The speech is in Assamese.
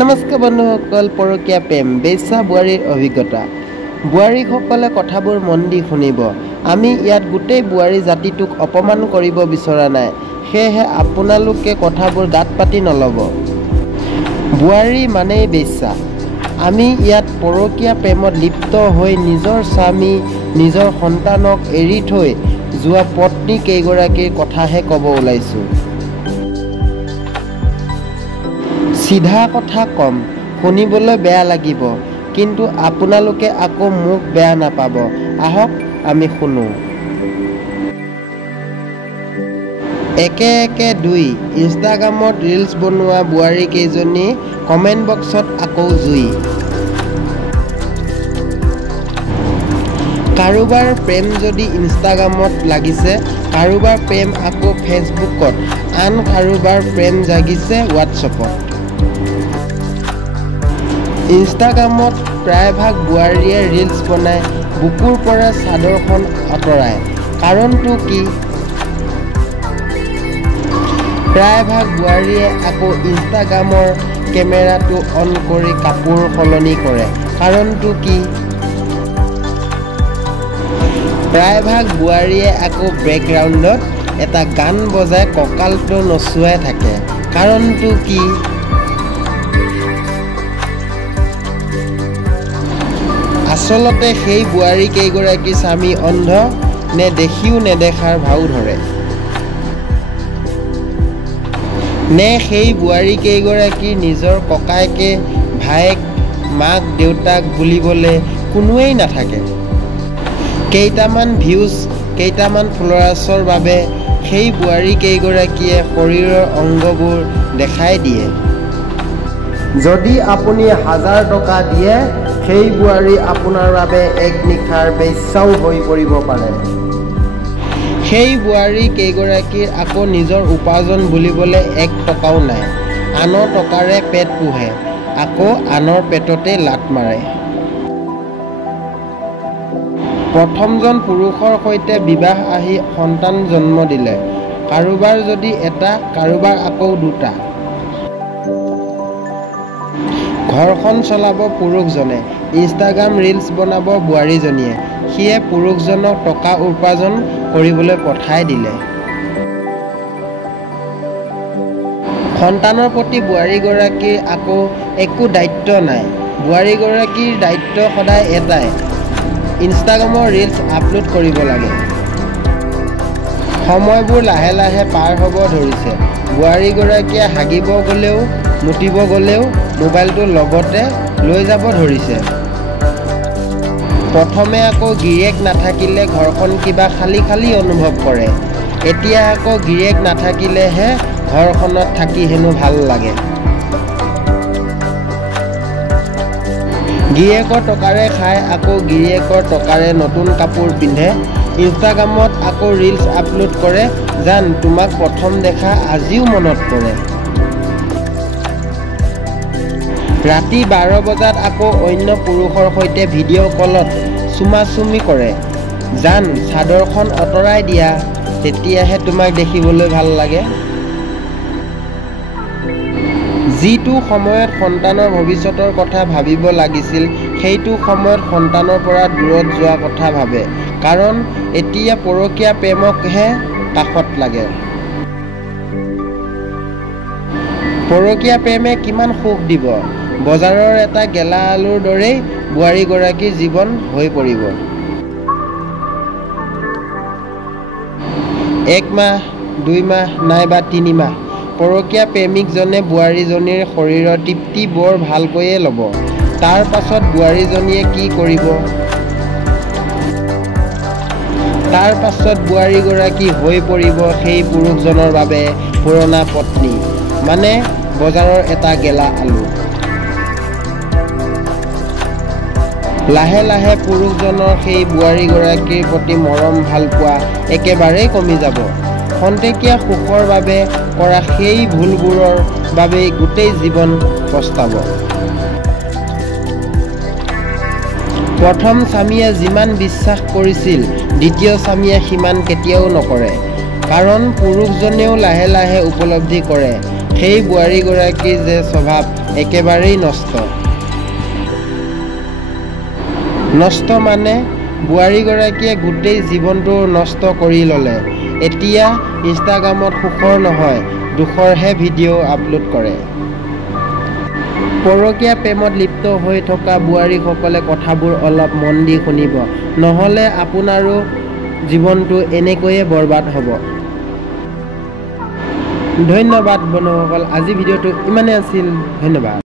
নমস্কাৰ বন্ধুসকল, পৰকীয়া প্ৰেম বেশ্যা বোৱাৰীৰ অভিজ্ঞতা। বোৱাৰীসকলে কথাবোৰ মন দি শুনিব। আমি ইয়াত গোটেই বোৱাৰী জাতিটোক অপমান কৰিব বিচৰা নাই, সেয়েহে আপোনালোকে কথাবোৰ গাত পাতি নল'ব। বোৱাৰী মানেই বেশ্যা। আমি ইয়াত পৰকীয়া প্ৰেমত লিপ্ত হৈ নিজৰ স্বামী, নিজৰ সন্তানক এৰি থৈ যোৱা পত্নী কেইগৰাকীৰ কথাহে ক'ব ওলাইছোঁ। চিধা কথা কম, শুনিবলৈ বেয়া লাগিব, কিন্তু আপোনালোকে আকৌ মোক বেয়া নাপাব। আহক আমি শুনো। একে একে 2 ইনষ্টাগ্ৰামত ৰিলছ বনোৱা বোৱাৰী কেইজনী কমেণ্ট বক্সত আকৌ জুই। কাৰোবাৰ প্ৰেম যদি ইনষ্টাগ্ৰামত লাগিছে, কাৰোবাৰ প্ৰেম আকৌ ফেচবুকত, আন কাৰোবাৰ প্ৰেম জাগিছে হোৱাটছএপত। ইনষ্টাগ্ৰামত প্ৰায়ভাগ বোৱাৰীয়ে ৰিলছ বনাই বুকুৰ পৰা চাদৰখন আঁতৰায়। কাৰণটো কি? প্ৰায়ভাগ বোৱাৰীয়ে আকৌ ইনষ্টাগ্ৰামৰ কেমেৰাটো অন কৰি কাপোৰ সলনি কৰে। কাৰণটো কি? প্ৰায়ভাগ বোৱাৰীয়ে আকৌ বেকগ্ৰাউণ্ডত এটা গান বজাই কঁকালটো নচুৱাই থাকে। কাৰণটো কি? আচলতে সেই বোৱাৰী কেইগৰাকী স্বামী অন্ধ নে দেখিও নেদেখাৰ ভাও ধৰে? নে সেই বোৱাৰী কেইগৰাকী নিজৰ ককায়েকে, ভায়েক, মাক, দেউতাক বুলিবলৈ কোনোৱেই নাথাকে? কেইটামান ভিউজ, কেইটামান ফলোৱাৰ্ছৰ বাবে সেই বোৱাৰী কেইগৰাকীয়ে শৰীৰৰ অংগবোৰ দেখাই দিয়ে। যদি আপুনি 1000 টকা দিয়ে, সেই বোৱাৰী আপোনাৰ বাবে এক নিশাৰ বেশ্যাও হৈ পৰিব পাৰে। সেই বোৱাৰী কেইগৰাকীৰ আকৌ নিজৰ উপাৰ্জন বুলিবলৈ 1 টকাও নাই। আনৰ টকাৰে পেট পোহে, আকৌ আনৰ পেটতে লাত মাৰে। প্ৰথমজন পুৰুষৰ সৈতে বিবাহ আহি সন্তান জন্ম দিলে, কাৰোবাৰ যদি এটা, কাৰোবাৰ আকৌ 2টা। ঘৰখন চলাব পুৰুষজনে, ইনষ্টাগ্ৰাম ৰিলছ বনাব বোৱাৰীজনীয়ে, সিয়ে পুৰুষজনক টকা উপাৰ্জন কৰিবলৈ পঠাই দিলে। সন্তানৰ প্ৰতি বোৱাৰীগৰাকীৰ আকৌ একো দায়িত্ব নাই। বোৱাৰীগৰাকীৰ দায়িত্ব সদায় এটাই, ইনষ্টাগ্ৰামৰ ৰিলছ আপলোড কৰিব লাগে। সময়বোৰ লাহে লাহে পাৰ হ'ব ধৰিছে। বোৱাৰীগৰাকীয়ে হাগিব গ'লেও, মুতিব গ'লেও মোবাইলটো লগতে লৈ যাব ধৰিছে। প্ৰথমে আকৌ গিৰিয়েক নাথাকিলে ঘৰখন কিবা খালী খালী অনুভৱ কৰে। এতিয়া আকৌ গিৰিয়েক নাথাকিলেহে ঘৰখনত থাকি হেনো ভাল লাগে। গিৰিয়েকৰ টকাৰে খাই আকৌ গিৰিয়েকৰ টকাৰে নতুন কাপোৰ পিন্ধে, ইনষ্টাগ্ৰামত আকৌ ৰিলছ আপলোড কৰে। জান তোমাক প্ৰথম দেখা আজিও মনত পৰে। ৰাতি 12 বজাত আকৌ অন্য পুৰুষৰ সৈতে ভিডিঅ' কলত চুমাচুমি কৰে। জান চাদৰখন আঁতৰাই দিয়া, তেতিয়াহে তোমাক দেখিবলৈ ভাল লাগে। যিটো সময়ত সন্তানৰ ভৱিষ্যতৰ কথা ভাবিব লাগিছিল, সেইটো সময়ত সন্তানৰ পৰা দূৰত যোৱা কথা ভাবে। কাৰণ এতিয়া পৰকীয়া প্ৰেমকহে কাষত লাগে। পৰকীয়া প্ৰেমে কিমান সুখ দিব, বজাৰৰ এটা গেলা আলুৰ দৰেই বোৱাৰীগৰাকীৰ জীৱন হৈ পৰিব। 1 মাহ, 2 মাহ নাইবা 3 মাহ পৰকীয়া প্ৰেমিকজনে বোৱাৰীজনীৰ শৰীৰৰ তৃপ্তি বৰ ভালকৈয়ে ল'ব। তাৰ পাছত বোৱাৰীজনীয়ে কি কৰিব? তাৰ পাছত বোৱাৰীগৰাকী হৈ পৰিব সেই পুৰুষজনৰ বাবে পুৰণা পত্নী, মানে বজাৰৰ এটা গেলা আলু। লাহে লাহে পুৰুষজনৰ সেই বোৱাৰীগৰাকীৰ প্ৰতি মৰম ভালপোৱা একেবাৰেই কমি যাব। খন্তেকীয়া সুখৰ বাবে কৰা সেই ভুলবোৰৰ বাবেই গোটেই জীৱন পস্তাব। প্ৰথম স্বামীয়ে যিমান বিশ্বাস কৰিছিল, দ্বিতীয় স্বামীয়ে সিমান কেতিয়াও নকৰে। কাৰণ পুৰুষজনেও লাহে লাহে উপলব্ধি কৰে সেই বোৱাৰীগৰাকীৰ যে স্বভাৱ একেবাৰেই নষ্ট মানে বোৱাৰীগৰাকীয়ে গোটেই জীৱনটো নষ্ট কৰি ল'লে। এতিয়া ইনষ্টাগ্ৰামত সুখৰ নহয় দুখৰহে ভিডিঅ' আপলোড কৰে। পৰকীয়া প্ৰেমত লিপ্ত হৈ থকা বোৱাৰীসকলে কথাবোৰ অলপ মন দি শুনিব, নহ'লে আপোনাৰো জীৱনটো এনেকৈয়ে বৰবাদ হ'ব। ধন্যবাদ বন্ধুসকল, আজি ভিডিঅ'টো ইমানেই আছিল। ধন্যবাদ।